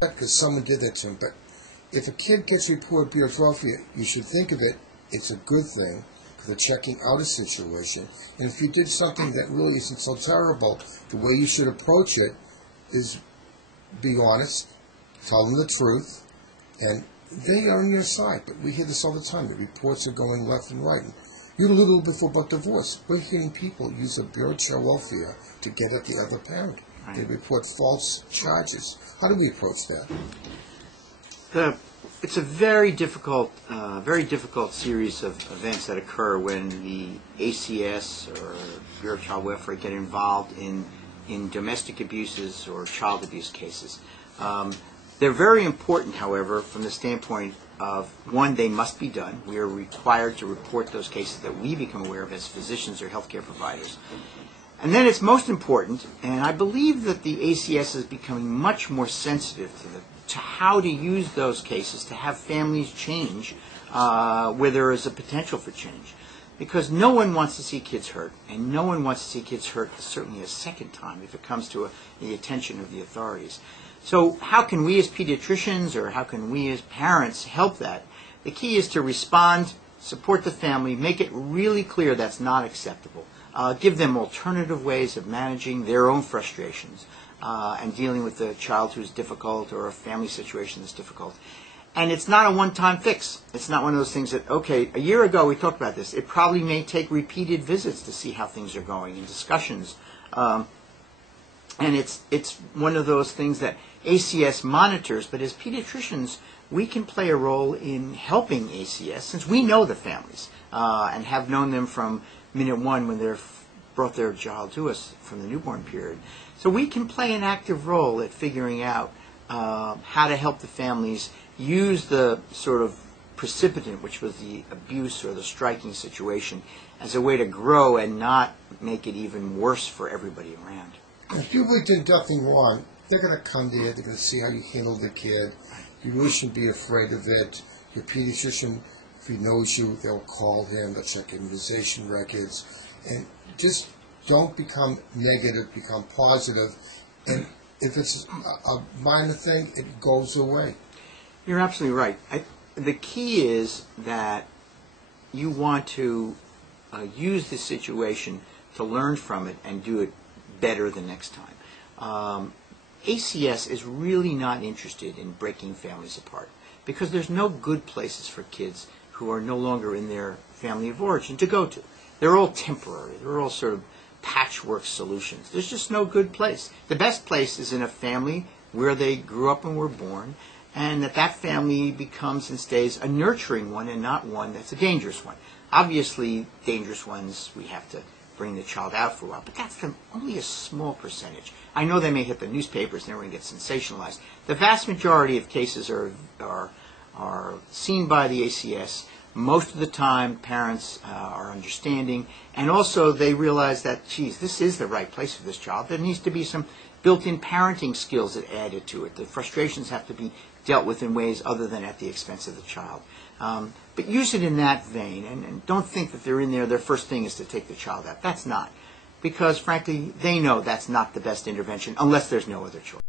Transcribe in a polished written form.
because someone did that to him. But if a kid gets reported Pediatrics, you should think of it, it's a good thing, because they're checking out a situation. And if you did something that really isn't so terrible, the way you should approach it is be honest, tell them the truth, and they are on your side. But we hear this all the time. The reports are going left and right. You a little before about divorce. We're hearing people use a Bureau of Child Welfare to get at the other parent. Right. They report false charges. How do we approach that? It's a very difficult series of events that occur when the ACS or Bureau of Child Welfare get involved in domestic abuses or child abuse cases. They're very important, however, from the standpoint of, one, they must be done. We are required to report those cases that we become aware of as physicians or healthcare providers. And then it's most important, and I believe that the ACS is becoming much more sensitive to how to use those cases to have families change where there is a potential for change. Because no one wants to see kids hurt, and no one wants to see kids hurt certainly a second time if it comes to the attention of the authorities. So how can we as pediatricians or how can we as parents help that? The key is to respond, support the family, make it really clear that's not acceptable. Give them alternative ways of managing their own frustrations and dealing with a child who's difficult or a family situation that's difficult. And it's not a one-time fix. It's not one of those things that, okay, a year ago we talked about this. It probably may take repeated visits to see how things are going and discussions. And it's one of those things that ACS monitors, but as pediatricians, we can play a role in helping ACS since we know the families and have known them from minute one when they brought their child to us from the newborn period. So we can play an active role at figuring out how to help the families use the sort of precipitant, which was the abuse or the striking situation, as a way to grow and not make it even worse for everybody around. If you really did nothing wrong, they're going to come there, they're going to see how you handle the kid. You really shouldn't be afraid of it. Your pediatrician, if he knows you, they'll call him, they'll check immunization records. And just don't become negative, become positive. And if it's a minor thing, it goes away. You're absolutely right. The key is that you want to use this situation to learn from it and do it better the next time. ACS is really not interested in breaking families apart because there's no good places for kids who are no longer in their family of origin to go to. They're all temporary. They're all sort of patchwork solutions. There's just no good place. The best place is in a family where they grew up and were born, and that family becomes and stays a nurturing one and not one that's a dangerous one. Obviously, dangerous ones we have to bring the child out for a while, but that's only a small percentage. I know they may hit the newspapers and everyone gets sensationalized. The vast majority of cases are seen by the ACS. Most of the time, parents are understanding, and also they realize that, geez, this is the right place for this child. There needs to be some built-in parenting skills that added to it. The frustrations have to be dealt with in ways other than at the expense of the child. But use it in that vein, and don't think that they're in there, their first thing is to take the child out. That's not. Because, frankly, they know that's not the best intervention unless there's no other choice.